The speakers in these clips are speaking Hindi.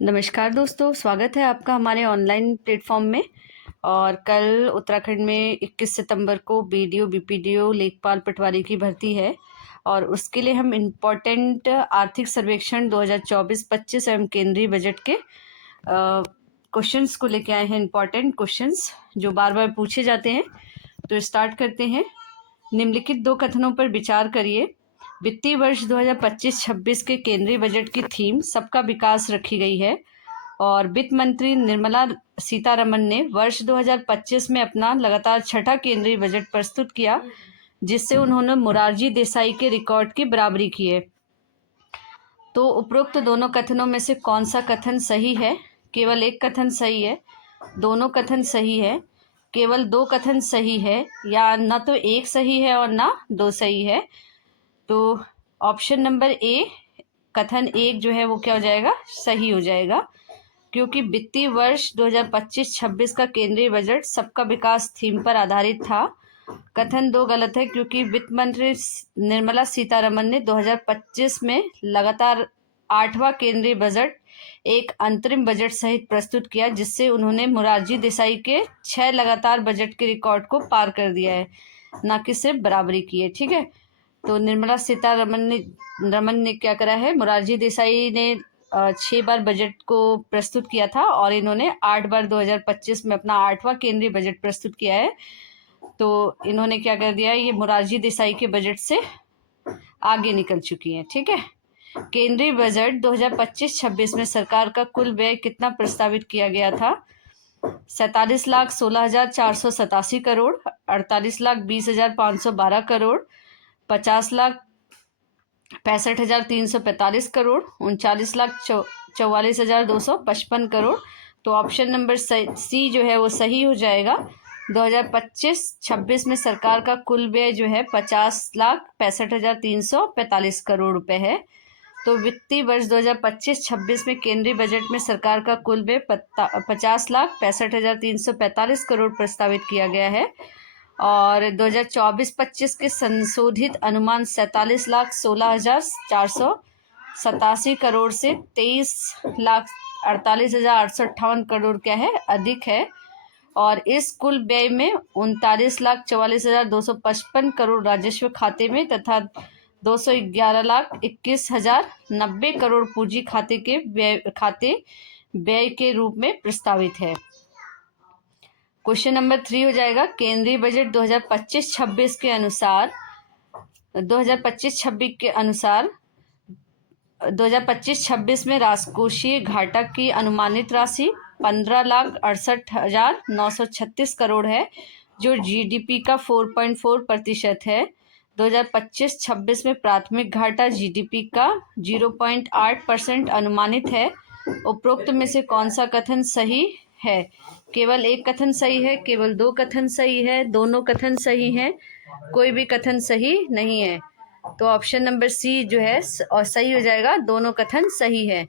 नमस्कार दोस्तों, स्वागत है आपका हमारे ऑनलाइन प्लेटफॉर्म में। और कल उत्तराखंड में 21 सितंबर को बीडीओ बीपीडीओ लेखपाल पटवारी की भर्ती है और उसके लिए हम इम्पोर्टेंट आर्थिक सर्वेक्षण 2024-25 एवं केंद्रीय बजट के क्वेश्चंस को लेके आए हैं। इम्पोर्टेंट क्वेश्चंस जो बार बार पूछे जाते हैं। तो स्टार्ट करते हैं। निम्नलिखित दो कथनों पर विचार करिए। वित्तीय वर्ष 2025-26 के केंद्रीय बजट की थीम सबका विकास रखी गई है और वित्त मंत्री निर्मला सीतारमण ने वर्ष 2025 में अपना लगातार छठा केंद्रीय बजट प्रस्तुत किया, जिससे उन्होंने मोरारजी देसाई के रिकॉर्ड की बराबरी की है। तो उपरोक्त दोनों कथनों में से कौन सा कथन सही है? केवल एक कथन सही है, दोनों कथन सही है, केवल दो कथन सही है, या ना तो एक सही है और ना दो सही है। तो ऑप्शन नंबर ए, कथन एक जो है वो क्या हो जाएगा? सही हो जाएगा, क्योंकि वित्तीय वर्ष 2025-26 का केंद्रीय बजट सबका विकास थीम पर आधारित था। कथन दो गलत है, क्योंकि वित्त मंत्री निर्मला सीतारमण ने 2025 में लगातार 8वां केंद्रीय बजट एक अंतरिम बजट सहित प्रस्तुत किया, जिससे उन्होंने मोरारजी देसाई के 6 लगातार बजट के रिकॉर्ड को पार कर दिया है, ना कि सिर्फ बराबरी की है। ठीक है, तो निर्मला सीतारमण ने क्या करा है? मोरारजी देसाई ने 6 बार बजट को प्रस्तुत किया था और इन्होंने 8 बार 2025 में अपना 8वां केंद्रीय बजट प्रस्तुत किया है। तो इन्होंने क्या कर दिया है? ये मोरारजी देसाई के बजट से आगे निकल चुकी हैं। ठीक है, केंद्रीय बजट 2025-26 में सरकार का कुल व्यय कितना प्रस्तावित किया गया था? 47,16,487 करोड़, 48,20,512 करोड़, 50,65,345 करोड़, 39,44,255 करोड़। तो ऑप्शन नंबर सी जो है वो सही हो जाएगा। 2025-26 में सरकार का कुल व्यय जो है 50,65,345 करोड़ रुपए है। तो वित्तीय वर्ष 2025-26 में केंद्रीय बजट में सरकार का कुल व्यय 50,65,345 करोड़ प्रस्तावित किया गया है और 2024-25 के संशोधित अनुमान 47,16,487 करोड़ से 23,48,858 करोड़ क्या है? अधिक है। और इस कुल व्यय में 39,44,255 करोड़ राजस्व खाते में तथा 211,21,090 करोड़ पूंजी खाते व्यय के रूप में प्रस्तावित है। क्वेश्चन नंबर 3 हो जाएगा। केंद्रीय बजट 2025-26 के अनुसार 2025-26 में राजकोषीय घाटा की अनुमानित राशि 15,68,936 करोड़ है, जो जीडीपी का 4.4% है। 2025-26 में प्राथमिक घाटा जीडीपी का 0.8% अनुमानित है। उपरोक्त में से कौन सा कथन सही है? केवल एक कथन सही है, केवल दो कथन सही है, दोनों कथन सही हैं, कोई भी कथन सही नहीं है। तो ऑप्शन नंबर सी जो है और सही हो जाएगा, दोनों कथन सही है।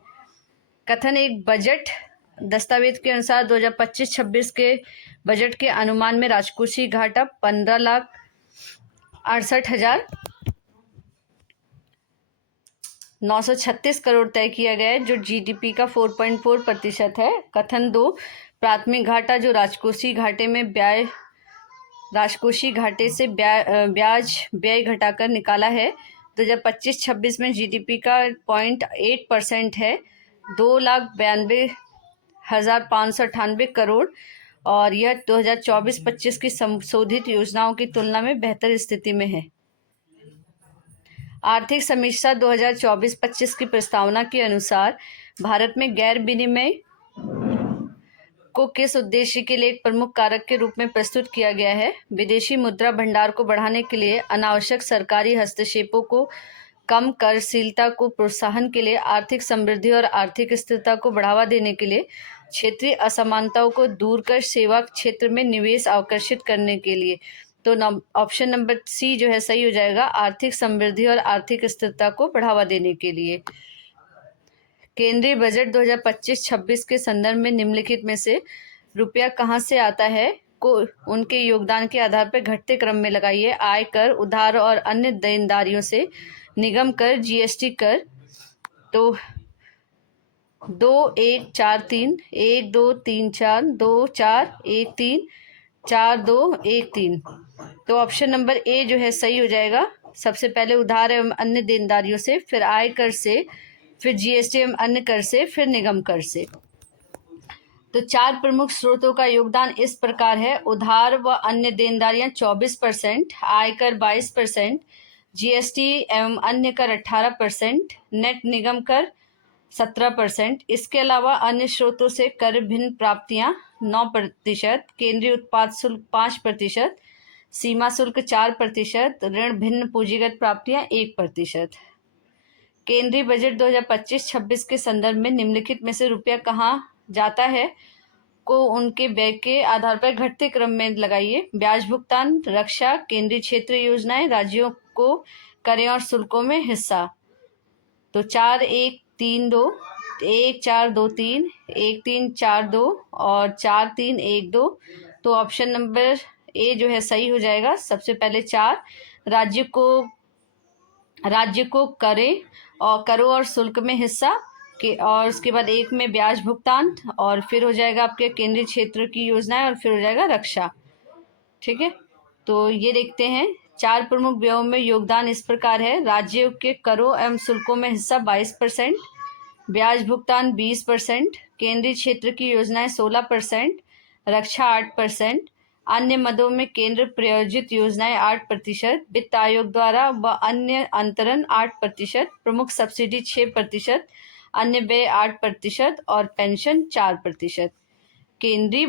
कथन एक, बजट दस्तावेज के अनुसार 2025-26 के बजट के अनुमान में राजकोषीय घाटा 15,68,936 करोड़ तय किया गया है, जो जीडीपी का 4.4% है। कथन दो, प्राथमिक घाटा जो राजकोषीय घाटे से ब्याज व्यय घटाकर निकाला है 2025-26 में जीडीपी का 0.8% है, 2,92,598 करोड़, और यह 2024-25 की संशोधित योजनाओं की तुलना में बेहतर स्थिति में है। आर्थिक समीक्षा 2024-25 की प्रस्तावना के अनुसार भारत में गैर विनिमय को किस उद्देश्य के लिए एक प्रमुख कारक के रूप में प्रस्तुत किया गया है? विदेशी मुद्रा भंडार को बढ़ाने के लिए, अनावश्यक सरकारी हस्तक्षेपों को कम, कार्यशीलता को प्रोत्साहन के लिए, आर्थिक समृद्धि और आर्थिक स्थिरता को बढ़ावा देने के लिए, क्षेत्रीय असमानताओं को दूर कर सेवा क्षेत्र में निवेश आकर्षित करने के लिए। तो ऑप्शन नंबर सी जो है सही हो जाएगा, आर्थिक समृद्धि और आर्थिक स्थिरता को बढ़ावा देने के लिए। केंद्रीय बजट 2025-26 के संदर्भ में निम्नलिखित में से रुपया कहाँ से आता है को उनके योगदान के आधार पर घटते क्रम में लगाइए। आय कर, उधार और अन्य देनदारियों से, निगम कर, जीएसटी कर। तो 2143 1234 2413 4213। तो ऑप्शन नंबर ए जो है सही हो जाएगा। सबसे पहले उधार एवं अन्य देनदारियों से, फिर आयकर से, फिर जीएसटी एवं अन्य कर से, फिर निगम कर से। तो 4 प्रमुख स्रोतों का योगदान इस प्रकार है। उधार व अन्य देनदारियां 24%, आयकर 22%, जीएसटी एवं अन्य कर 18%, नेट निगम कर 17%। इसके अलावा अन्य स्रोतों से कर भिन्न प्राप्तियां 9%, केंद्रीय उत्पाद शुल्क 5%, सीमा शुल्क 4%, ऋण भिन्न पूंजीगत प्राप्तियां 1%। केंद्रीय बजट 2025-26 के संदर्भ में निम्नलिखित में से रुपया कहाँ जाता है को उनके व्यय के आधार पर घटते क्रम में लगाइए। ब्याज भुगतान, रक्षा, केंद्रीय क्षेत्रीय योजनाएं, राज्यों को करें और शुल्कों में हिस्सा। तो 4-1-3-2, 1-4-2-3, 1-3-4-2 और 4-3-1-2। तो ऑप्शन नंबर ए जो है सही हो जाएगा। सबसे पहले 4 राज्य को करें और करो और शुल्क में हिस्सा के, और उसके बाद 1 में ब्याज भुगतान, और फिर हो जाएगा आपके केंद्रीय क्षेत्र की योजनाएं, और फिर हो जाएगा रक्षा। ठीक है, तो ये देखते हैं 4 प्रमुख व्ययों में योगदान इस प्रकार है। राज्यों के करों एवं शुल्कों में हिस्सा 22%, ब्याज भुगतान 20%, केंद्रीय क्षेत्र की योजनाएं 16%, रक्षा 8%, अन्य मदों में केंद्र प्रायोजित योजनाएं 8%, वित्त आयोग द्वारा व अन्य अंतरण 8%, प्रमुख सब्सिडी 6%, अन्य व्यय 8% और पेंशन 4%। केंद्रीय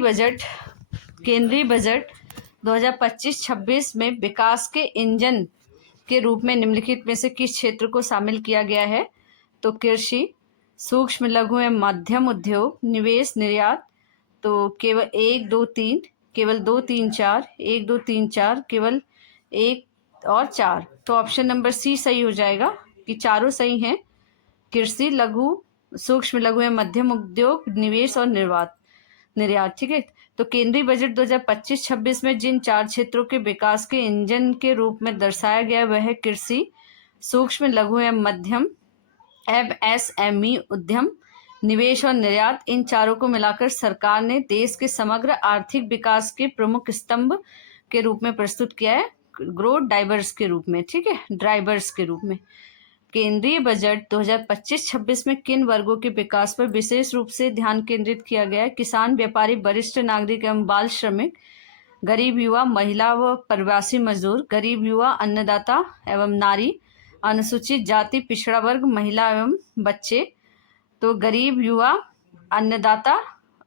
बजट 2025-26 में विकास के इंजन के रूप में निम्नलिखित में से किस क्षेत्र को शामिल किया गया है? तो कृषि, सूक्ष्म लघु एवं मध्यम उद्योग, निवेश, निर्यात। तो केवल 1 2 3, केवल 2 3 4, 1 2 3 4, केवल 1 और 4। तो ऑप्शन नंबर सी सही हो जाएगा कि चारों सही हैं। कृषि, लघु, सूक्ष्म लघु एवं मध्यम उद्योग, निवेश और निर्यात। ठीक है, तो केंद्रीय बजट 2025-26 में जिन 4 क्षेत्रों के विकास के इंजन के रूप में दर्शाया गया वह है कृषि, सूक्ष्म लघु एवं मध्यम एमएसएमई उद्यम, निवेश और निर्यात। इन चारों को मिलाकर सरकार ने देश के समग्र आर्थिक विकास के प्रमुख स्तंभ के रूप में प्रस्तुत किया है, ग्रोथ ड्राइवर्स के रूप में। ठीक है, ड्राइवर्स के रूप में। केंद्रीय बजट 2025-26 में किन वर्गों के विकास पर विशेष रूप से ध्यान केंद्रित किया गया है? किसान, व्यापारी, वरिष्ठ नागरिक एवं बाल श्रमिक, गरीब युवा, महिला व प्रवासी मजदूर, गरीब युवा, अन्नदाता एवं नारी, अनुसूचित जाति, पिछड़ा वर्ग, महिला एवं बच्चे। तो गरीब युवा, अन्नदाता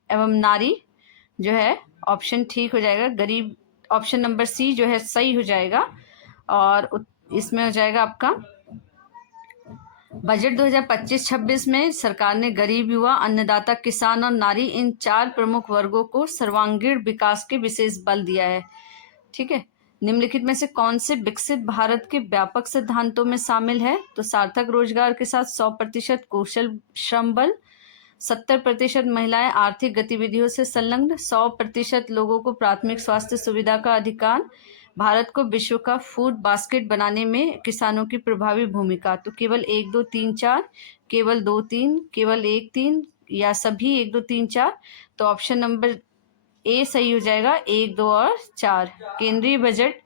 एवं नारी जो है ऑप्शन ठीक हो जाएगा। गरीब, ऑप्शन नंबर सी जो है सही हो जाएगा। और इसमें हो जाएगा आपका बजट 2025-26 में सरकार ने गरीब युवा, अन्नदाता, किसान और नारी, इन 4 प्रमुख वर्गों को सर्वांगीण विकास के विशेष बल दिया है। ठीक है, निम्नलिखित में से कौन से विकसित भारत के व्यापक सिद्धांतों में शामिल है? तो सार्थक रोजगार के साथ 100% कुशल श्रम बल, 70% महिलाएं आर्थिक गतिविधियों से संलग्न, 100% लोगों को प्राथमिक स्वास्थ्य सुविधा का अधिकार, भारत को विश्व का फूड बास्केट बनाने में किसानों की प्रभावी भूमिका। तो केवल 1 2 3 4, केवल 2 3, केवल 1 3 या सभी 1 2 3 4। तो ऑप्शन नंबर ए सही हो जाएगा, 1 2 और 4। केंद्रीय बजट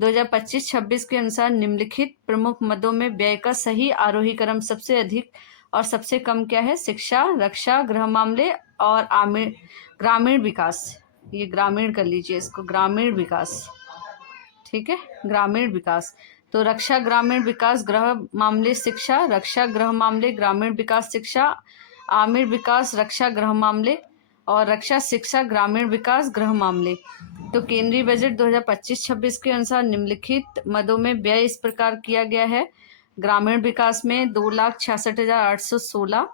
2025-26 के अनुसार निम्नलिखित प्रमुख मदों में व्यय का सही आरोही क्रम सबसे अधिक और सबसे कम क्या है? शिक्षा, रक्षा, गृह मामले और ग्रामीण विकास। ये ग्रामीण कर लीजिए इसको, ग्रामीण विकास। ठीक है, ग्रामीण विकास। तो रक्षा, ग्रामीण विकास, गृह मामले, शिक्षा, रक्षा, गृह मामले, ग्रामीण विकास, शिक्षा, आमिर विकास, रक्षा, गृह मामले, और रक्षा, शिक्षा, ग्रामीण विकास, गृह मामले। तो केंद्रीय बजट 2025-26 के अनुसार निम्नलिखित मदों में व्यय इस प्रकार किया गया है। ग्रामीण विकास में 2,66,816,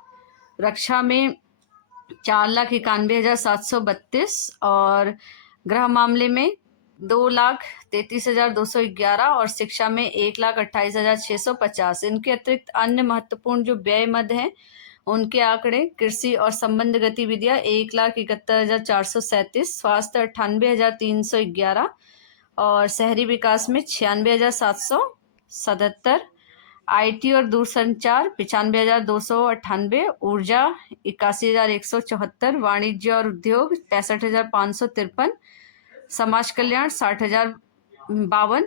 रक्षा में 4,91,732 और गृह मामले में 2,33,211 और शिक्षा में 1,28,650। इनके अतिरिक्त अन्य महत्वपूर्ण जो व्यय मद हैं उनके आंकड़े: कृषि और संबंध गतिविधियां 1,71,437, स्वास्थ्य 98,311 और शहरी विकास में 96,777, IT और दूरसंचार 95,298, ऊर्जा 81,174, वाणिज्य और उद्योग 65,553, समाज कल्याण 60,052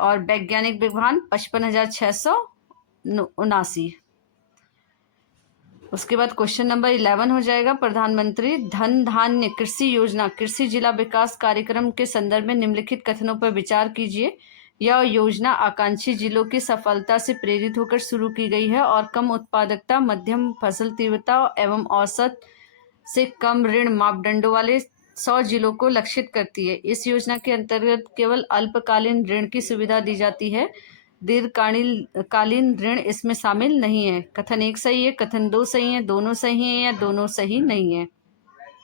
और वैज्ञानिक विज्ञान 55,679। उसके बाद क्वेश्चन नंबर 11 हो जाएगा, प्रधानमंत्री धन धान्य कृषि योजना कृषि जिला विकास कार्यक्रम के संदर्भ में निम्नलिखित कथनों पर विचार कीजिए। यह योजना आकांक्षी जिलों की सफलता से प्रेरित होकर शुरू की गई है और कम उत्पादकता, मध्यम फसल तीव्रता एवं औसत से कम ऋण मापदंडों वाले 100 जिलों को लक्षित करती है। इस योजना के अंतर्गत केवल अल्पकालीन ऋण की सुविधा दी जाती है, दीर्घकालीन ऋण इसमें शामिल नहीं है। कथन 1 सही है, कथन 2 सही है, दोनों सही है या दोनों सही नहीं है।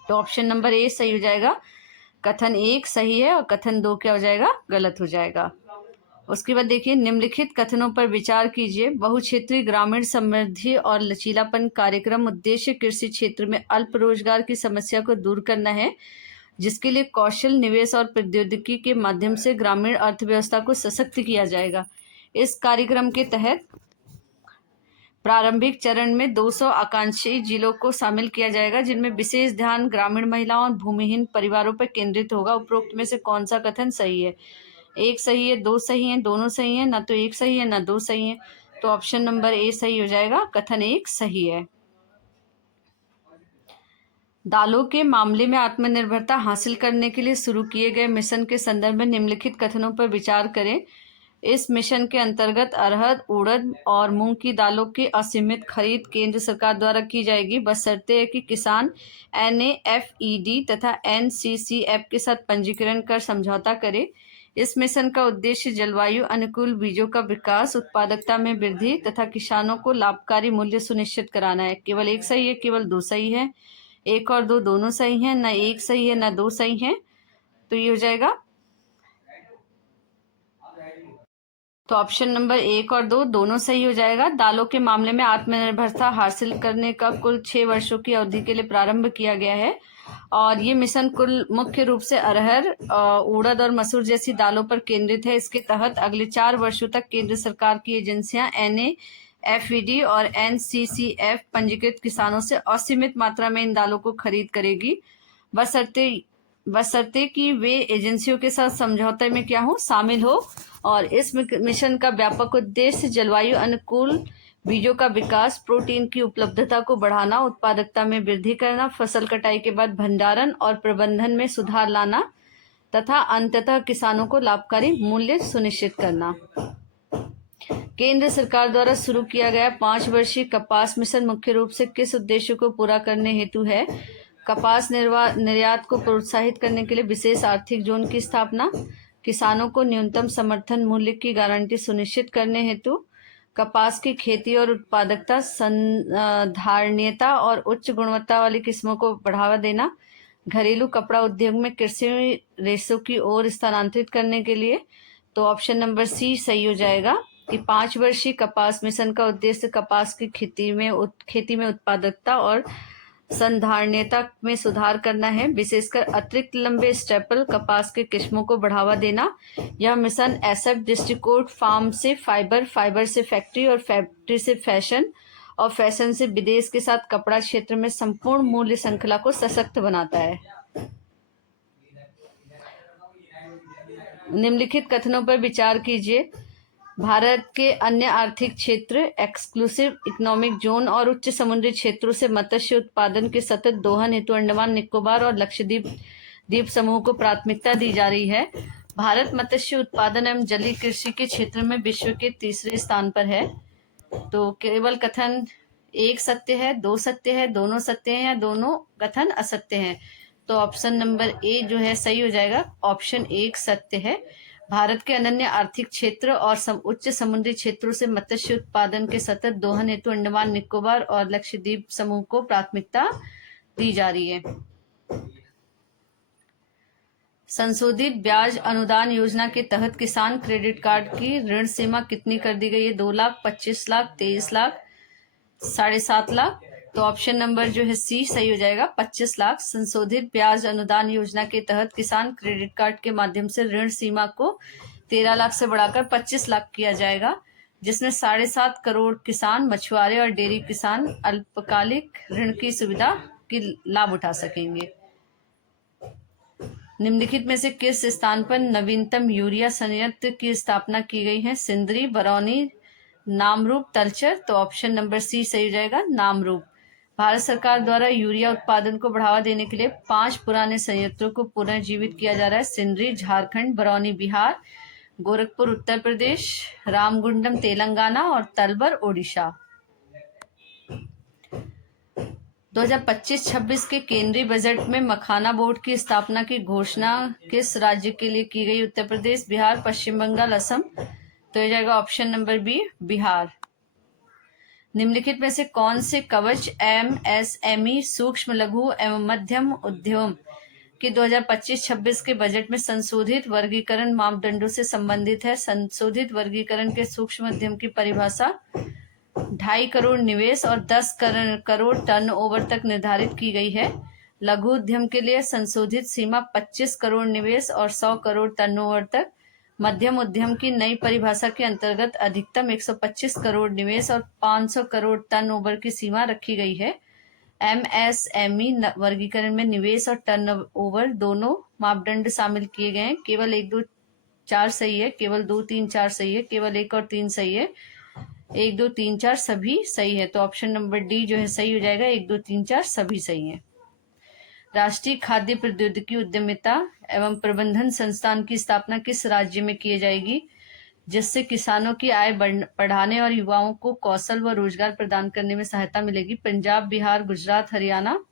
तो ऑप्शन नंबर ए सही हो जाएगा, कथन 1 सही है और कथन 2 क्या हो जाएगा, गलत हो जाएगा। उसके बाद देखिए, निम्नलिखित कथनों पर विचार कीजिए। बहुक्षेत्रीय ग्रामीण समृद्धि और लचीलापन कार्यक्रम उद्देश्य कृषि क्षेत्र में अल्प रोजगार की समस्या को दूर करना है, जिसके लिए कौशल निवेश और प्रौद्योगिकी के माध्यम से ग्रामीण अर्थव्यवस्था को सशक्त किया जाएगा। इस कार्यक्रम के तहत प्रारंभिक चरण में 200 आकांक्षी जिलों को शामिल किया जाएगा, जिनमें विशेष ध्यान ग्रामीण महिलाओं और भूमिहीन परिवारों पर केंद्रित होगा। उपरोक्त में से कौन सा कथन सही है? 1 सही है, 2 सही है, दोनों सही है, ना तो 1 सही है ना 2 सही है। तो ऑप्शन नंबर ए सही हो जाएगा, कथन 1 सही है। दालों के मामले में आत्मनिर्भरता हासिल करने के लिए शुरू किए गए मिशन के संदर्भ में निम्नलिखित कथनों पर विचार करें। इस मिशन के अंतर्गत अरहर, उड़द और मूंग की दालों की असीमित खरीद केंद्र सरकार द्वारा की जाएगी, बशर्ते है कि किसान NAFED तथा NCCF के साथ पंजीकरण कर समझौता करे। इस मिशन का उद्देश्य जलवायु अनुकूल बीजों का विकास, उत्पादकता में वृद्धि तथा किसानों को लाभकारी मूल्य सुनिश्चित कराना है। केवल 1 सही है, केवल 2 सही है, 1 और 2 दोनों सही हैं, ना 1 सही है ना 2 सही है। तो ये हो जाएगा, तो ऑप्शन नंबर 1 और 2 दोनों सही हो जाएगा। दालों के मामले में आत्मनिर्भरता हासिल करने का कुल 6 वर्षों की अवधि के लिए प्रारंभ किया गया है और ये मिशन कुल मुख्य रूप से अरहर, उड़द और मसूर जैसी दालों पर केंद्रित है। इसके तहत अगले 4 वर्षों तक केंद्र सरकार की एजेंसियां NAFED और NCCF पंजीकृत किसानों से असीमित मात्रा में इन दालों को खरीद करेगी, बशर्ते कि वे एजेंसियों के साथ समझौते में क्या हो, शामिल हो। और इस मिशन का व्यापक उद्देश्य जलवायु अनुकूल बीजों का विकास, प्रोटीन की उपलब्धता को बढ़ाना, उत्पादकता में वृद्धि करना, फसल कटाई के बाद भंडारण और प्रबंधन में सुधार लाना तथा अंततः किसानों को लाभकारी मूल्य सुनिश्चित करना। केंद्र सरकार द्वारा शुरू किया गया 5 वर्षीय कपास मिशन मुख्य रूप से किस उद्देश्य को पूरा करने हेतु है? कपास निर्यात को प्रोत्साहित करने के लिए विशेष आर्थिक जोन की स्थापना, किसानों को न्यूनतम समर्थन मूल्य की गारंटी सुनिश्चित करने हेतु, कपास की खेती और उत्पादकता, संधारणीयता और उच्च गुणवत्ता वाली किस्मों को बढ़ावा देना, घरेलू कपड़ा उद्योग में कृषि रेशों की ओर स्थानांतरित करने के लिए। तो ऑप्शन नंबर सी सही हो जाएगा कि 5 वर्षीय कपास मिशन का उद्देश्य कपास की खेती में उत्पादकता और संधारणीयता में सुधार करना है, विशेषकर अतिरिक्त लंबे स्टेपल कपास के किस्मों को बढ़ावा देना। यह मिशन एसेट दृष्टिकोण फार्म से फाइबर, फाइबर से फैक्ट्री और फैक्ट्री से फैशन और फैशन से विदेश के साथ कपड़ा क्षेत्र में संपूर्ण मूल्य श्रृंखला को सशक्त बनाता है। निम्नलिखित कथनों पर विचार कीजिए। भारत के अन्य आर्थिक क्षेत्र, एक्सक्लूसिव इकोनॉमिक जोन और उच्च समुद्री क्षेत्रों से मत्स्य उत्पादन के सतत दोहन हेतु अंडमान निकोबार और लक्षद्वीप द्वीप समूह को प्राथमिकता दी जा रही है। भारत मत्स्य उत्पादन एवं जलीय कृषि के क्षेत्र में विश्व के 3रे स्थान पर है। तो केवल कथन 1 सत्य है, 2 सत्य है, दोनों सत्य है या दोनों कथन असत्य है। तो ऑप्शन नंबर ए जो है सही हो जाएगा, ऑप्शन 1 सत्य है। भारत के अनन्य आर्थिक क्षेत्र और उच्च समुद्री क्षेत्रों से मत्स्य उत्पादन के सतत दोहन हेतु अंडमान निकोबार और लक्षद्वीप समूह को प्राथमिकता दी जा रही है। संशोधित ब्याज अनुदान योजना के तहत किसान क्रेडिट कार्ड की ऋण सीमा कितनी कर दी गई है? 2 लाख, 25 लाख, 23 लाख, 7.5 लाख। तो ऑप्शन नंबर जो है सी सही हो जाएगा, 25 लाख। संशोधित ब्याज अनुदान योजना के तहत किसान क्रेडिट कार्ड के माध्यम से ऋण सीमा को 13 लाख से बढ़ाकर 25 लाख किया जाएगा। जिसमें 7.5 करोड़ किसान, मछुआरे और डेयरी किसान अल्पकालिक ऋण की सुविधा की लाभ उठा सकेंगे। निम्नलिखित में से किस स्थान पर नवीनतम यूरिया संयंत्र की स्थापना की गई है? सिंदरी, बरौनी, नामरूप, तलचर। तो ऑप्शन नंबर सी सही हो जाएगा, नामरूप। भारत सरकार द्वारा यूरिया उत्पादन को बढ़ावा देने के लिए 5 पुराने संयंत्रों को पुनर्जीवित किया जा रहा है। सिंदरी झारखंड, बरौनी बिहार, गोरखपुर उत्तर प्रदेश, रामगुंडम तेलंगाना और तलबर ओडिशा। 2025-26 के केंद्रीय बजट में मखाना बोर्ड की स्थापना की घोषणा किस राज्य के लिए की गई? उत्तर प्रदेश, बिहार, पश्चिम बंगाल, असम। तो हो जाएगा ऑप्शन नंबर बी, बिहार। निम्नलिखित में से कौन से कवच एमएसएमई सूक्ष्म लघु एवं मध्यम उद्यम के 2025-26 के बजट में संशोधित वर्गीकरण मापदंडों से संबंधित है? संशोधित वर्गीकरण के सूक्ष्म उद्यम की परिभाषा 2.5 करोड़ निवेश और 10 करोड़ टर्नओवर तक निर्धारित की गई है। लघु उद्यम के लिए संशोधित सीमा 25 करोड़ निवेश और 100 करोड़ टर्नओवर तक। मध्यम उद्यम की नई परिभाषा के अंतर्गत अधिकतम 125 करोड़ निवेश और 500 करोड़ टर्नओवर की सीमा रखी गई है। एमएसएमई वर्गीकरण में निवेश और टर्नओवर दोनों मापदंड शामिल किए गए हैं। केवल 1, 2, 4 सही है, केवल 2, 3, 4 सही है, केवल 1 और 3 सही है, 1, 2, 3, 4 सभी सही है। तो ऑप्शन नंबर डी जो है सही हो जाएगा, 1, 2, 3, 4 सभी सही है। राष्ट्रीय खाद्य प्रौद्योगिकी उद्यमिता एवं प्रबंधन संस्थान की स्थापना किस राज्य में की जाएगी, जिससे किसानों की आय बढ़ाने और युवाओं को कौशल व रोजगार प्रदान करने में सहायता मिलेगी? पंजाब, बिहार, गुजरात, हरियाणा।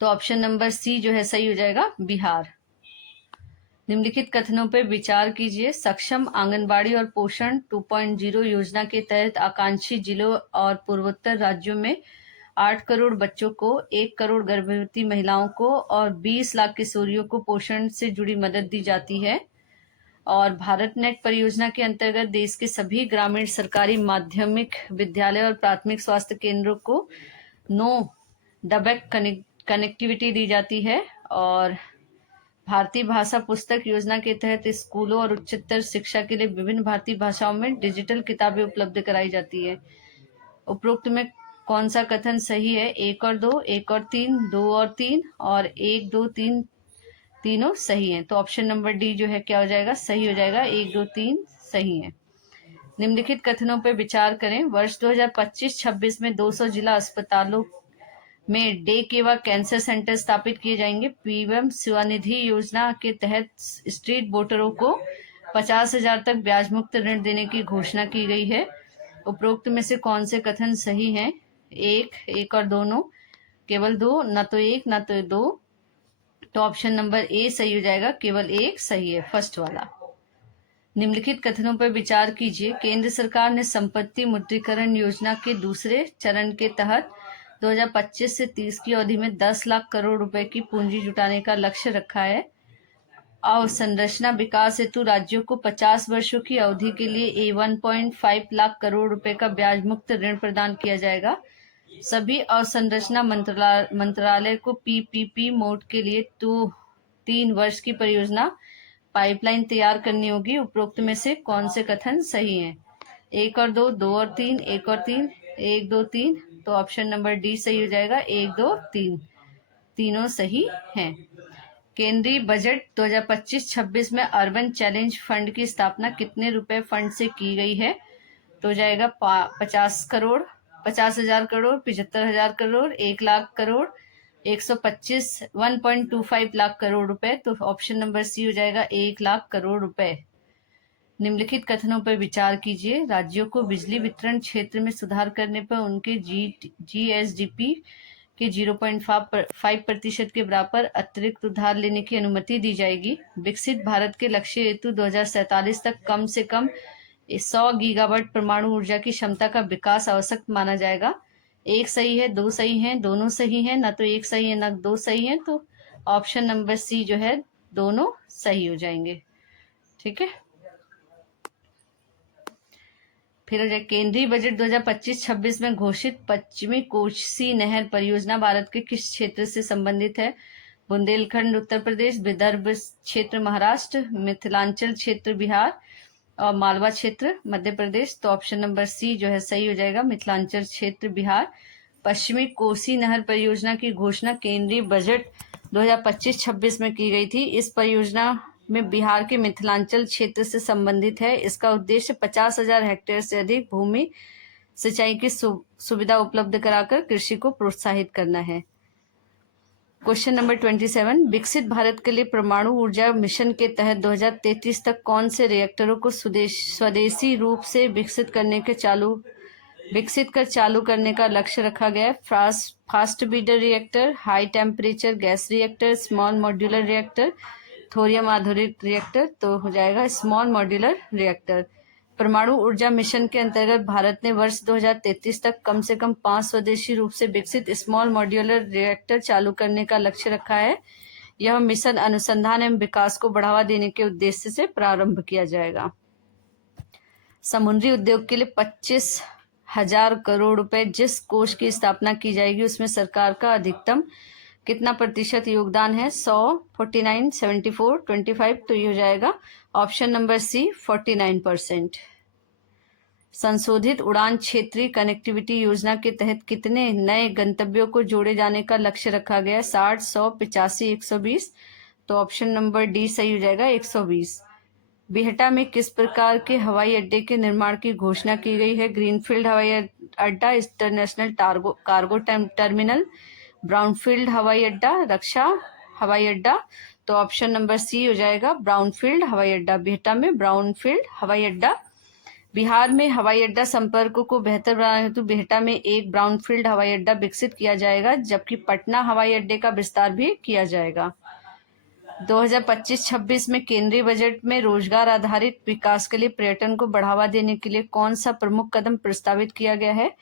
तो ऑप्शन नंबर सी जो है सही हो जाएगा, बिहार। निम्नलिखित कथनों पर विचार कीजिए। सक्षम आंगनबाड़ी और पोषण 2.0 योजना के तहत आकांक्षी जिलों और पूर्वोत्तर राज्यों में 8 करोड़ बच्चों को, 1 करोड़ गर्भवती महिलाओं को और 20 लाख किशोरियों को पोषण से जुड़ी मदद दी जाती है। और भारत नेट परियोजना के अंतर्गत देश के सभी ग्रामीण सरकारी माध्यमिक विद्यालय और प्राथमिक स्वास्थ्य केंद्रों को 9 डबेक कनेक्टिविटी दी जाती है। और भारतीय भाषा पुस्तक योजना के तहत स्कूलों और उच्चतर शिक्षा के लिए विभिन्न भारतीय भाषाओं में डिजिटल किताबें उपलब्ध कराई जाती है। उपरोक्त में कौन सा कथन सही है? 1 और 2, 1 और 3, 2 और 3 और 1, 2, 3 तीनों सही हैं। तो ऑप्शन नंबर डी जो है क्या हो जाएगा? सही हो जाएगा, 1, 2, 3 सही है। निम्नलिखित कथनों पर विचार करें। वर्ष 2025-26 में 200 जिला अस्पतालों में डे केवा कैंसर सेंटर स्थापित किए जाएंगे। पीएम स्वनिधि योजना के तहत स्ट्रीट वोटरों को 50,000 तक ब्याज मुक्त ऋण देने की घोषणा की गई है। उपरोक्त में से कौन से कथन सही हैं? 1 और दोनों, केवल 2, ना तो 1 ना तो 2। तो ऑप्शन नंबर ए सही हो जाएगा, केवल 1 सही है, फर्स्ट वाला। निम्नलिखित कथनों पर विचार कीजिए। केंद्र सरकार ने संपत्ति मुद्रीकरण योजना के दूसरे चरण के तहत 2025 से 30 की अवधि में 10 लाख करोड़ रुपए की पूंजी जुटाने का लक्ष्य रखा है। अवसंरचना विकास हेतु राज्यों को 50 वर्षों की अवधि के लिए 1.5 लाख करोड़ रुपए का ब्याज मुक्त ऋण प्रदान किया जाएगा। सभी अवसंरचना मंत्रालय को पीपीपी मोड के लिए 3 वर्ष की परियोजना पाइपलाइन तैयार करनी होगी। उपरोक्त में से कौन से कथन सही हैं? 1 और 2, 2 और 3, 1 और 3, 1, 2, 3। तो ऑप्शन नंबर डी सही हो जाएगा, 1, 2, 3 तीनों सही हैं। केंद्रीय बजट 2025-26 में अर्बन चैलेंज फंड की स्थापना कितने रुपए फंड से की गई है? तो हो जाएगा 50 करोड़, 50,000 करोड़, 75,000 करोड़, 1 लाख करोड़, 125 लाख करोड़ रुपए। तो ऑप्शन नंबर सी हो जाएगा, 1 लाख करोड़ रुपए। निम्नलिखित कथनों पर विचार कीजिए। राज्यों को बिजली वितरण क्षेत्र में सुधार करने पर उनके जीएसडीपी के 0.5% के बराबर अतिरिक्त उधार लेने की अनुमति दी जाएगी। विकसित भारत के लक्ष्य हेतु 2047 तक कम से कम 100 गीगावाट परमाणु ऊर्जा की क्षमता का विकास आवश्यक माना जाएगा। 1 सही है, 2 सही है, दोनों सही है, ना तो 1 सही है ना 2 सही है। तो ऑप्शन नंबर सी जो है दोनों सही हो जाएंगे। ठीक है, फिर हो जाए केंद्रीय बजट 2025-26 में घोषित पश्चिमी कोसी नहर परियोजना भारत के किस क्षेत्र से संबंधित है? बुंदेलखंड उत्तर प्रदेश, विदर्भ क्षेत्र महाराष्ट्र, मिथिलांचल क्षेत्र बिहार, और मालवा क्षेत्र मध्य प्रदेश, तो ऑप्शन नंबर सी जो है सही हो जाएगा। मिथिलांचल क्षेत्र बिहार। पश्चिमी कोसी नहर परियोजना की घोषणा केंद्रीय बजट 2025-26 में की गई थी। इस परियोजना में बिहार के मिथिलांचल क्षेत्र से संबंधित है। इसका उद्देश्य 50,000 हेक्टेयर से अधिक भूमि सिंचाई की सुविधा उपलब्ध कराकर कृषि को प्रोत्साहित करना है। क्वेश्चन नंबर 27, विकसित भारत के लिए परमाणु ऊर्जा मिशन के तहत 2033 तक कौन से रिएक्टरों को स्वदेशी रूप से विकसित कर चालू करने का लक्ष्य रखा गया है? Fast breeder reactor, high temperature gas reactor, small modular reactor, thorium आधारित रिएक्टर। तो हो जाएगा स्मॉल मॉड्यूलर रिएक्टर। परमाणु ऊर्जा मिशन के अंतर्गत भारत ने वर्ष 2033 तक कम से कम 5 स्वदेशी रूप से विकसित स्मॉल मॉड्यूलर रिएक्टर चालू करने का लक्ष्य रखा है। यह मिशन अनुसंधान एवं विकास को बढ़ावा देने के उद्देश्य से प्रारंभ किया जाएगा। समुद्री उद्योग के लिए 25,000 करोड़ रुपए जिस कोष की स्थापना की जाएगी उसमें सरकार का अधिकतम कितना प्रतिशत योगदान है? 100, 49, 74, 25। तो ये हो जाएगा ऑप्शन नंबर सी 49%। संशोधित उड़ान क्षेत्रीय कनेक्टिविटी योजना के तहत कितने नए गंतव्यों को जोड़े जाने का लक्ष्य रखा गया है? 60, 100, 85, 120। तो ऑप्शन नंबर डी सही हो जाएगा 120। बिहटा में किस प्रकार के हवाई अड्डे के निर्माण की घोषणा की गई है? ग्रीनफील्ड हवाई अड्डा, इंटरनेशनल कार्गो टर्मिनल, ब्राउनफील्ड हवाई अड्डा, रक्षा हवाई अड्डा। तो ऑप्शन नंबर सी हो जाएगा ब्राउनफील्ड हवाई अड्डा। बिहटा में ब्राउनफील्ड हवाई अड्डा। बिहार में हवाई अड्डा संपर्क को बेहतर बनाने हेतु बिहटा में एक ब्राउनफील्ड हवाई अड्डा विकसित किया जाएगा, जबकि पटना हवाई अड्डे का विस्तार भी किया जाएगा। 2025-26 में केंद्रीय बजट में रोजगार आधारित विकास के लिए पर्यटन को बढ़ावा देने के लिए कौन सा प्रमुख कदम प्रस्तावित किया गया है?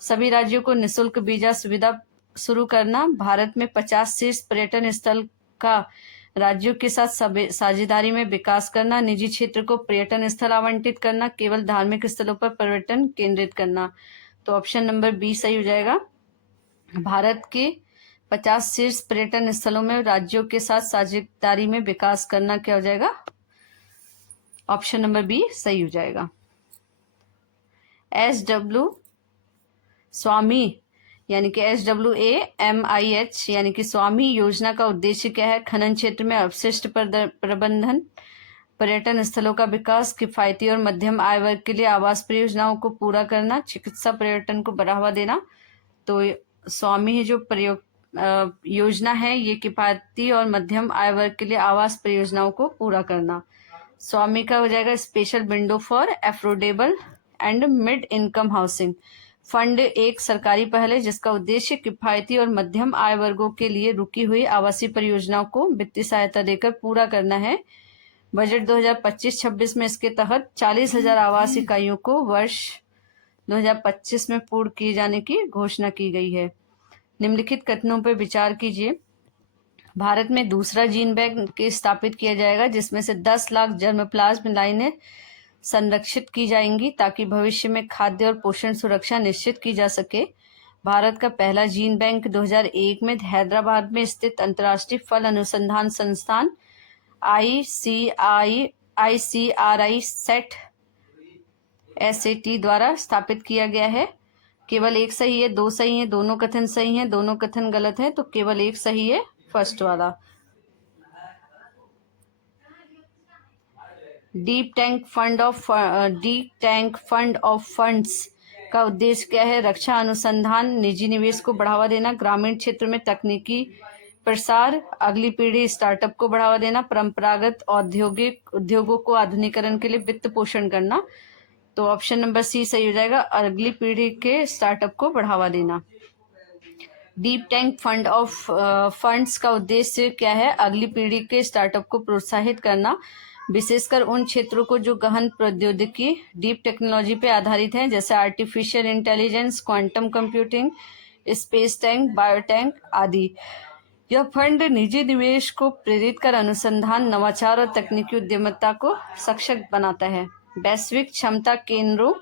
सभी राज्यों को निःशुल्क वीजा सुविधा शुरू करना, भारत में 50 शीर्ष पर्यटन स्थल का राज्यों के साथ साझेदारी में विकास करना, निजी क्षेत्र को पर्यटन स्थल आवंटित करना, केवल धार्मिक स्थलों पर पर्यटन केंद्रित करना। तो ऑप्शन नंबर बी सही हो जाएगा। भारत के 50 शीर्ष पर्यटन स्थलों में राज्यों के साथ साझेदारी में विकास करना क्या हो जाएगा? ऑप्शन नंबर बी सही हो जाएगा। SW स्वामी यानी कि SWAMIH यानी कि स्वामी योजना का उद्देश्य क्या है? खनन क्षेत्र में अपशिष्ट प्रबंधन, पर्यटन स्थलों का विकास, किफायती और मध्यम आय वर्ग के लिए आवास परियोजनाओं को पूरा करना, चिकित्सा पर्यटन को बढ़ावा देना। तो स्वामी जो योजना है ये किफायती और मध्यम आय वर्ग के लिए आवास परियोजनाओं को पूरा करना। स्वामी का हो जाएगा special window for affordable and mid income housing fund एक सरकारी पहल है जिसका उद्देश्य किफायती और मध्यम आय वर्गों के लिए रुकी हुई आवासीय परियोजनाओं को वित्तीय सहायता देकर पूरा करना है। बजट 2025-26 में इसके तहत 40,000 आवास इकाइयों को वर्ष 2025 में पूर्ण किए जाने की घोषणा की गई है। निम्नलिखित कथनों पर विचार कीजिए। भारत में दूसरा जीन बैंक स्थापित किया जाएगा जिसमें से 10 लाख जर्मप्लाज्म लाइनें संरक्षित की जाएंगी ताकि भविष्य में खाद्य और पोषण सुरक्षा निश्चित की जा सके। भारत का पहला जीन बैंक 2001 में हैदराबाद में स्थित अंतर्राष्ट्रीय फल अनुसंधान संस्थान ICRI SAT द्वारा स्थापित किया गया है। केवल एक सही है, दो सही है, दोनों कथन सही हैं, दोनों कथन गलत है, तो केवल एक सही है, फर्स्ट वाला। Deep tank fund of funds का उद्देश्य क्या है? रक्षा अनुसंधान, निजी निवेश को बढ़ावा देना, ग्रामीण क्षेत्र में तकनीकी प्रसार, अगली पीढ़ी स्टार्टअप को बढ़ावा देना, परंपरागत उद्योगों को आधुनिकीकरण के लिए वित्त पोषण करना। तो ऑप्शन नंबर सी सही हो जाएगा, अगली पीढ़ी के स्टार्टअप को बढ़ावा देना। डीप टैंक फंड्स का उद्देश्य क्या है? अगली पीढ़ी के स्टार्टअप को प्रोत्साहित करना, विशेषकर उन क्षेत्रों को जो गहन प्रौद्योगिकी डीप टेक्नोलॉजी पे आधारित हैं, जैसे artificial intelligence, quantum computing, space टैंक, बायोटैंक आदि। यह फंड निजी निवेश को प्रेरित कर अनुसंधान, नवाचार और तकनीकी उद्यमिता को सशक्त बनाता है। वैश्विक क्षमता केंद्रों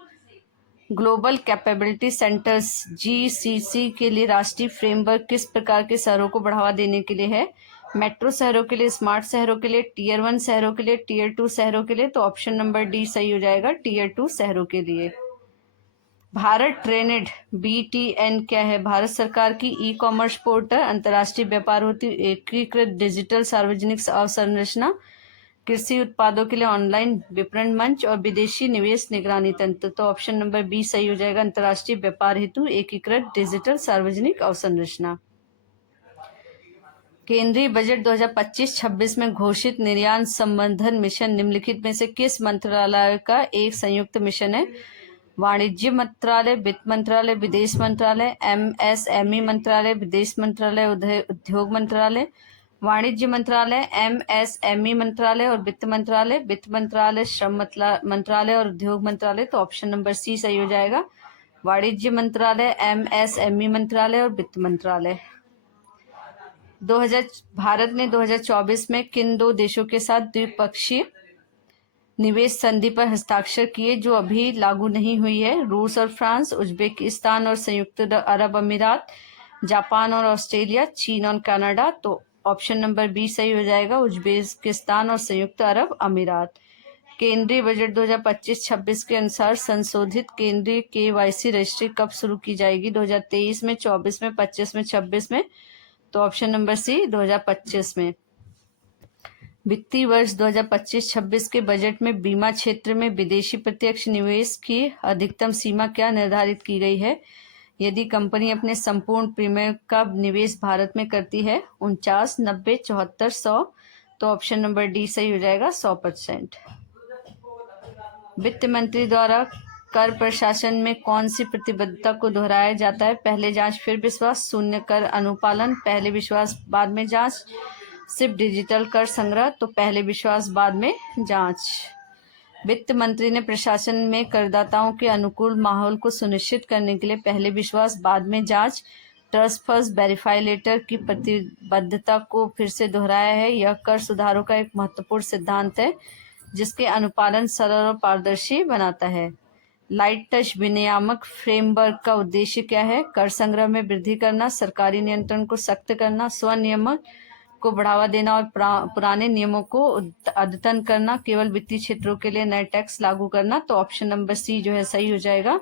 ग्लोबल कैपेबिलिटी सेंटर्स GCC के लिए राष्ट्रीय फ्रेमवर्क किस प्रकार के शहरों को बढ़ावा देने के लिए है? मेट्रो शहरों के लिए, स्मार्ट शहरों के लिए, टीयर 1 शहरों के लिए, टीयर 2 शहरों के लिए, तो ऑप्शन नंबर डी सही हो जाएगा, टीयर 2 शहरों के लिए। भारत ट्रेनेड BTN क्या है? भारत सरकार की ई कॉमर्स पोर्टल, अंतर्राष्ट्रीय व्यापार होती एकीकृत डिजिटल सार्वजनिक अवसंरचना, कृषि उत्पादों के लिए ऑनलाइन विपणन मंच और विदेशी निवेश निगरानी तंत्र। तो ऑप्शन नंबर बी सही हो जाएगा, अंतर्राष्ट्रीय व्यापार हेतु एकीकृत डिजिटल सार्वजनिक अवसंरचना। केंद्रीय बजट 2025-26 में घोषित निर्यात संवर्धन मिशन निम्नलिखित में से किस मंत्रालय का एक संयुक्त मिशन है? वाणिज्य मंत्रालय, वित्त मंत्रालय, विदेश मंत्रालय, MSME मंत्रालय, विदेश मंत्रालय, उद्योग मंत्रालय, वाणिज्य मंत्रालय, MSME मंत्रालय और वित्त मंत्रालय, वित्त मंत्रालय, श्रम मंत्रालय और उद्योग मंत्रालय। तो ऑप्शन नंबर सी सही हो जाएगा, वाणिज्य मंत्रालय, MSME मंत्रालय और वित्त मंत्रालय। भारत ने 2024 में किन दो देशों के साथ द्विपक्षीय निवेश संधि पर हस्ताक्षर किए जो अभी लागू नहीं हुई है? रूस और फ्रांस, उज्बेकिस्तान और संयुक्त अरब अमीरात, जापान और ऑस्ट्रेलिया, चीन और कनाडा। तो ऑप्शन नंबर बी सही हो जाएगा, उज्बेकिस्तान और संयुक्त अरब अमीरात। केंद्रीय बजट 2025-26 के अनुसार संशोधित केंद्रीय KYC रजिस्ट्री कब शुरू की जाएगी? 2023 में, 24 में, 25 में, 26 में। तो ऑप्शन नंबर सी 2025 में। वित्तीय वर्ष 2025-26 के बजट में बीमा क्षेत्र में विदेशी प्रत्यक्ष निवेश की अधिकतम सीमा क्या निर्धारित की गई है? यदि कंपनी अपने संपूर्ण प्रीमियम का निवेश भारत में करती है 49, 90, 74, 100। तो ऑप्शन नंबर डी सही हो जाएगा, 100%। वित्त मंत्री द्वारा कर प्रशासन में कौन सी प्रतिबद्धता को दोहराया जाता है? पहले जांच फिर विश्वास, शून्य कर अनुपालन, पहले विश्वास बाद में जांच, सिर्फ डिजिटल कर संग्रह। तो पहले विश्वास बाद में जांच। वित्त मंत्री ने प्रशासन में करदाताओं के अनुकूल माहौल को सुनिश्चित करने के लिए पहले विश्वास बाद में जांच, ट्रस्ट फर्स्ट वेरीफाई लेटर की प्रतिबद्धता को फिर से दोहराया है। यह कर सुधारों का एक महत्वपूर्ण सिद्धांत है जिसके अनुपालन सरल और पारदर्शी बनाता है। लाइट टच विनियामक फ्रेमवर्क का उद्देश्य क्या है? कर संग्रह में वृद्धि करना, सरकारी नियंत्रण को सख्त करना, स्वनियमन को बढ़ावा देना और पुराने नियमों को अद्यतन करना, केवल वित्तीय क्षेत्रों के लिए नए टैक्स लागू करना। तो ऑप्शन नंबर सी जो है सही हो जाएगा,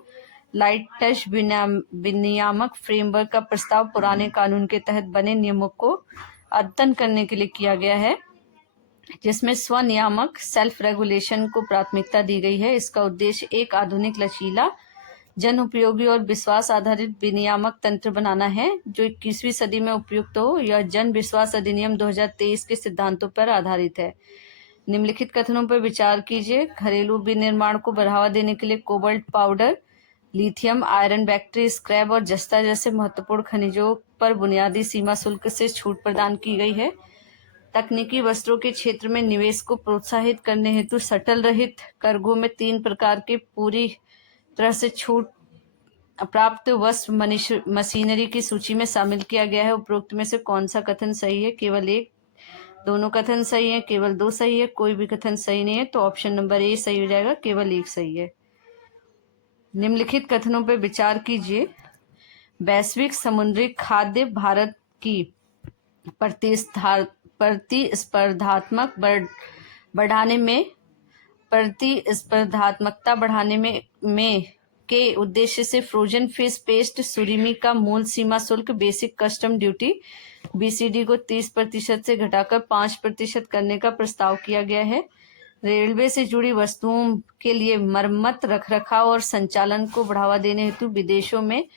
लाइट टच विनियामक फ्रेमवर्क का प्रस्ताव पुराने कानून के तहत बने नियमों को अद्यतन करने के लिए किया गया है जिसमें स्वनियामक सेल्फ रेगुलेशन को प्राथमिकता दी गई है। इसका उद्देश्य एक आधुनिक, लचीला, जन उपयोगी और विश्वास आधारित विनियामक तंत्र बनाना है जो 21वीं सदी में उपयुक्त हो। यह जन विश्वास अधिनियम 2023 के सिद्धांतों पर आधारित है। निम्नलिखित कथनों पर विचार कीजिए। घरेलू विनिर्माण को बढ़ावा देने के लिए cobalt powder, lithium iron battery, scrap और जस्ता जैसे महत्वपूर्ण खनिजों पर बुनियादी सीमा शुल्क से छूट प्रदान की गई है। तकनीकी वस्त्रों के क्षेत्र में निवेश को प्रोत्साहित करने हेतु सटल रहित करगों में 3 प्रकार के पूरी तरह से छूट प्राप्त वस्त्र मशीनरी की सूची में शामिल किया गया है। उपरोक्त में से कौन सा कथन सही है? केवल एक, दोनों कथन सही है, केवल 2 सही है, कोई भी कथन सही नहीं है। तो ऑप्शन नंबर ए सही हो जाएगा, केवल 1 सही है। निम्नलिखित कथनों पर विचार कीजिए। वैश्विक समुद्री खाद्य भारत की प्रतिस्पर्धात्मकता बढ़ाने में के उद्देश्य से फ्रोजन फिश पेस्ट सुरीमी का मूल सीमा शुल्क बेसिक कस्टम ड्यूटी BCD को 30% से घटाकर 5% करने का प्रस्ताव किया गया है। रेलवे से जुड़ी वस्तुओं के लिए मरम्मत, रखरखाव और संचालन को बढ़ावा देने हेतु विदेशों में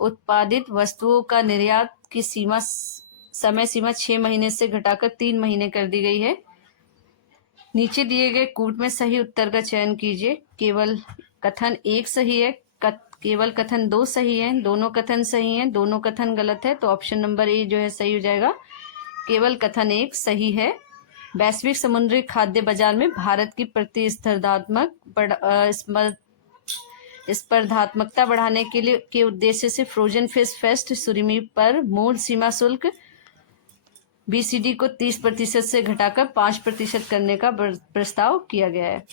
उत्पादित वस्तुओं का निर्यात की समय सीमा 6 महीने से घटाकर 3 महीने कर दी गई है। नीचे दिए गए कूट में सही उत्तर का चयन कीजिए। केवल कथन 1 सही है, केवल कथन 2 सही है, दोनों कथन सही हैं, दोनों कथन गलत है। तो ऑप्शन नंबर ए जो है सही हो जाएगा, केवल कथन 1 सही है। वैश्विक समुद्री खाद्य बाजार में भारत की स्पर्धात्मकता बढ़ाने के उद्देश्य से फ्रोजन फिश फेस्ट सुरीमी पर मूल सीमा शुल्क BCD को 30% से घटाकर 5% करने का प्रस्ताव किया गया है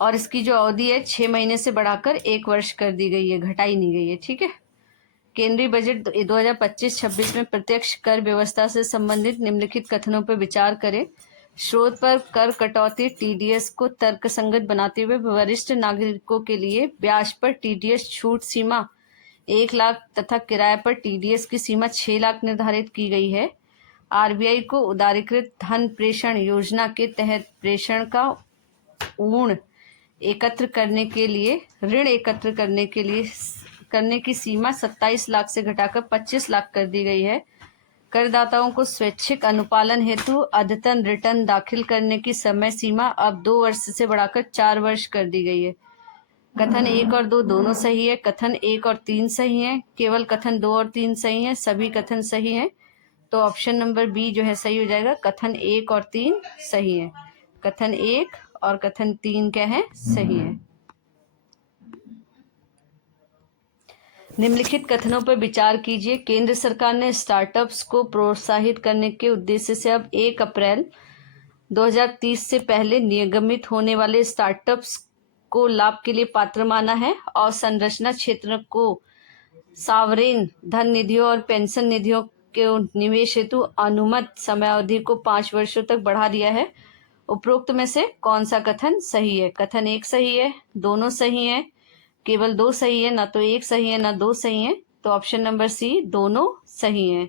और इसकी जो अवधि है 6 महीने से बढ़ाकर 1 वर्ष कर दी गई है, घटाई नहीं गई है। ठीक है, केंद्रीय बजट 2025-26 में प्रत्यक्ष कर व्यवस्था से संबंधित निम्नलिखित कथनों पर विचार करें। स्रोत पर कर कटौती टीडीएस को तर्कसंगत बनाते हुए वरिष्ठ नागरिकों के लिए ब्याज पर टीडीएस छूट सीमा 1 लाख तथा किराए पर टीडीएस की सीमा 6 लाख निर्धारित की गई है। आरबीआई को उदारीकृत धन प्रेषण योजना के तहत प्रेषण का ऋण एकत्र करने की सीमा 27 लाख से घटाकर 25 लाख कर दी गई है। करदाताओं को स्वैच्छिक अनुपालन हेतु अद्यतन रिटर्न दाखिल करने की समय सीमा अब 2 वर्ष से बढ़ाकर 4 वर्ष कर दी गई है। कथन 1 और 2 दोनों सही है। कथन 1 और 3 सही है। केवल कथन 2 और 3 सही है। सभी कथन सही हैं। तो ऑप्शन नंबर बी जो है सही हो जाएगा। कथन 1 और 3 सही है। कथन 1 और कथन 3 क्या है? सही है। निम्नलिखित कथनों पर विचार कीजिए। केंद्र सरकार ने स्टार्टअप्स को प्रोत्साहित करने के उद्देश्य से अब 1 अप्रैल 2030 से पहले निगमित होने वाले स्टार्टअप्स को लाभ के लिए पात्र माना है और संरचना क्षेत्र को सावरेन धन निधियों और पेंशन निधियों के निवेश हेतु अनुमत समयावधि को 5 वर्षों तक बढ़ा दिया है। उपरोक्त में से कौन सा कथन सही है? कथन 1 सही है, दोनों सही है, केवल 2 सही है, ना तो 1 सही है ना 2 सही है। तो ऑप्शन नंबर सी दोनों सही है।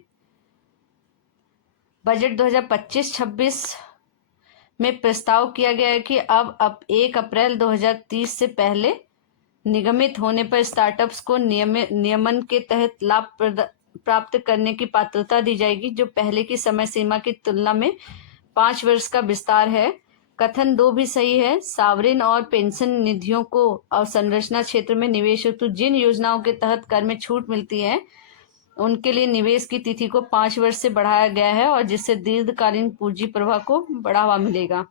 बजट 2025-26 में प्रस्ताव किया गया है कि अब 1 अप्रैल 2030 से पहले निगमित होने पर स्टार्टअप्स को नियमन के तहत लाभ प्राप्त करने की पात्रता दी जाएगी, जो पहले की समय सीमा की तुलना में 5 वर्ष का विस्तार है। कथन 2 भी सही है। सावरिन और पेंशन निधियों को अवसंरचना क्षेत्र में निवेश हेतु जिन योजनाओं के तहत कर में छूट मिलती है उनके लिए निवेश की तिथि को 5 वर्ष से बढ़ाया गया है और जिससे दीर्घकालीन पूंजी प्रवाह को बढ़ावा मिलेगा।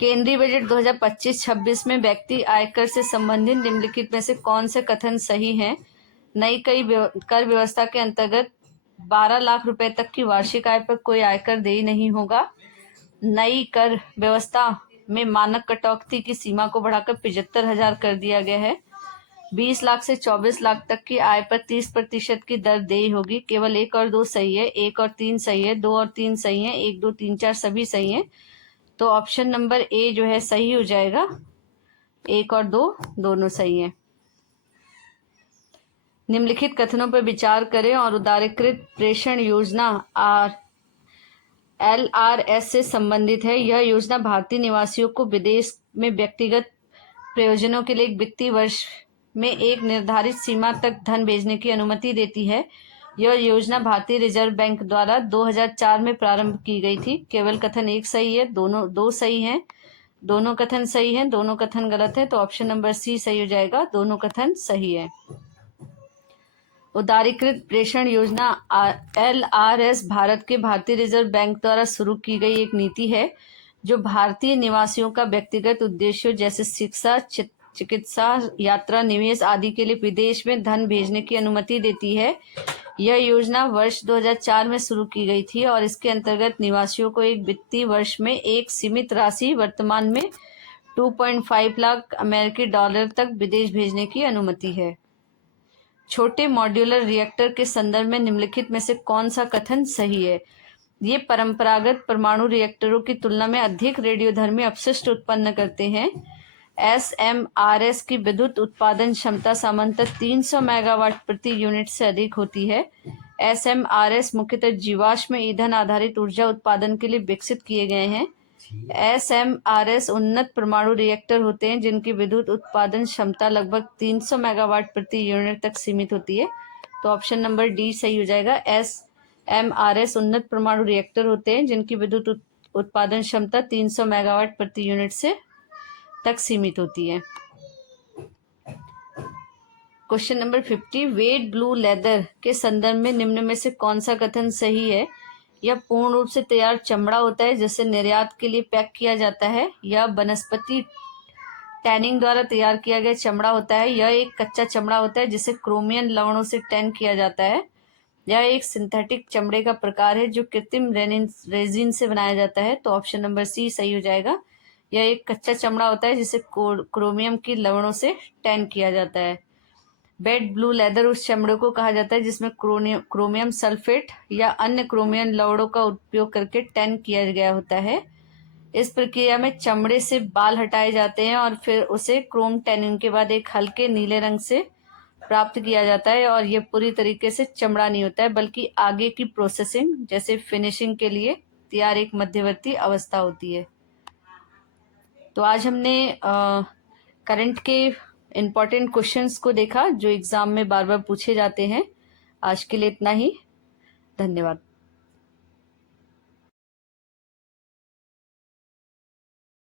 केंद्रीय बजट 2025-26 में व्यक्ति आयकर से संबंधित निम्नलिखित में से कौन से कथन सही हैं? नई कर व्यवस्था के अंतर्गत 12 लाख रुपए तक की वार्षिक आय पर कोई आयकर देय नहीं होगा। नई कर व्यवस्था में मानक कटौती की सीमा को बढ़ाकर 75,000 कर दिया गया है। 20 लाख से 24 लाख तक की आय पर 30% की दर देय होगी। केवल 1 और 2 सही है, 1 और 3 सही है, 2 और 3 सही है, 1, 2, 3, 4 सभी सही है। तो ऑप्शन नंबर ए जो है सही हो जाएगा। 1 और 2 दोनों सही है। निम्नलिखित कथनों पर विचार करें और उदारीकृत प्रेषण योजना LRS से संबंधित है। यह योजना भारतीय निवासियों को विदेश में व्यक्तिगत प्रयोजनों के लिए एक वित्तीय वर्ष में एक निर्धारित सीमा तक धन भेजने की अनुमति देती है। यह योजना भारतीय रिजर्व बैंक द्वारा 2004 में प्रारंभ की गई थी। केवल कथन 1 सही है, दोनों 2 सही हैं, दोनों कथन सही हैं, दोनों कथन गलत है। तो ऑप्शन नंबर सी सही हो जाएगा। दोनों कथन सही है। उदारीकृत प्रेषण योजना LRS भारत के भारतीय रिजर्व बैंक द्वारा शुरू की गई एक नीति है जो भारतीय निवासियों का व्यक्तिगत उद्देश्यों जैसे शिक्षा, चिकित्सा, यात्रा, निवेश आदि के लिए विदेश में धन भेजने की अनुमति देती है। यह योजना वर्ष 2004 में शुरू की गई थी और इसके अंतर्गत निवासियों को एक वित्तीय वर्ष में एक सीमित राशि, वर्तमान में 2.5 लाख अमेरिकी डॉलर तक विदेश भेजने की अनुमति है। छोटे मॉड्यूलर रिएक्टर के संदर्भ में निम्नलिखित में से कौन सा कथन सही है? ये परंपरागत परमाणु रिएक्टरों की तुलना में अधिक रेडियोधर्मी अपशिष्ट उत्पन्न करते हैं। SMRS की विद्युत उत्पादन क्षमता सामान्यतः 300 मेगावाट प्रति यूनिट से अधिक होती है। SMRS मुख्यतः जीवाश्म ईंधन आधारित ऊर्जा उत्पादन के लिए विकसित किए गए हैं। SMRS उन्नत परमाणु रिएक्टर होते हैं जिनकी विद्युत उत्पादन क्षमता लगभग 300 मेगावाट प्रति यूनिट तक सीमित होती है। तो ऑप्शन नंबर डी सही हो जाएगा। SMRS उन्नत परमाणु रिएक्टर होते हैं जिनकी विद्युत उत्पादन क्षमता 300 मेगावाट प्रति यूनिट से तक सीमित होती है। Question number 50, wet blue leather के संदर्भ में निम्न में से कौन सा कथन सही है? यह पूर्ण रूप से तैयार चमड़ा होता है जिसे निर्यात के लिए पैक किया जाता है। यह वनस्पति टैनिंग द्वारा तैयार किया गया चमड़ा होता है। यह एक कच्चा चमड़ा होता है जिसे क्रोमियम लवणों से टैन किया जाता है। यह एक सिंथेटिक चमड़े का प्रकार है जो कृत्रिम रेजिन से बनाया जाता है। तो ऑप्शन नंबर सी सही हो जाएगा। यह एक कच्चा चमड़ा होता है जिसे क्रोमियम की लवणों से टैन किया जाता है। बेड ब्लू लेदर उस चमड़े को कहा जाता है जिसमें क्रोमियम सल्फेट या अन्य क्रोमियम लवड़ों का उपयोग करके टैन किया गया होता है। इस प्रक्रिया में चमड़े से बाल हटाए जाते हैं और फिर उसे क्रोम टैनिंग के बाद एक हल्के नीले रंग से प्राप्त किया जाता है। और ये पूरी तरीके से चमड़ा नहीं होता है, बल्कि आगे की प्रोसेसिंग जैसे फिनिशिंग के लिए तैयार एक मध्यवर्ती अवस्था होती है। तो आज हमने करंट के इम्पॉर्टेंट क्वेश्चंस को देखा जो एग्जाम में बार बार पूछे जाते हैं। आज के लिए इतना ही। धन्यवाद।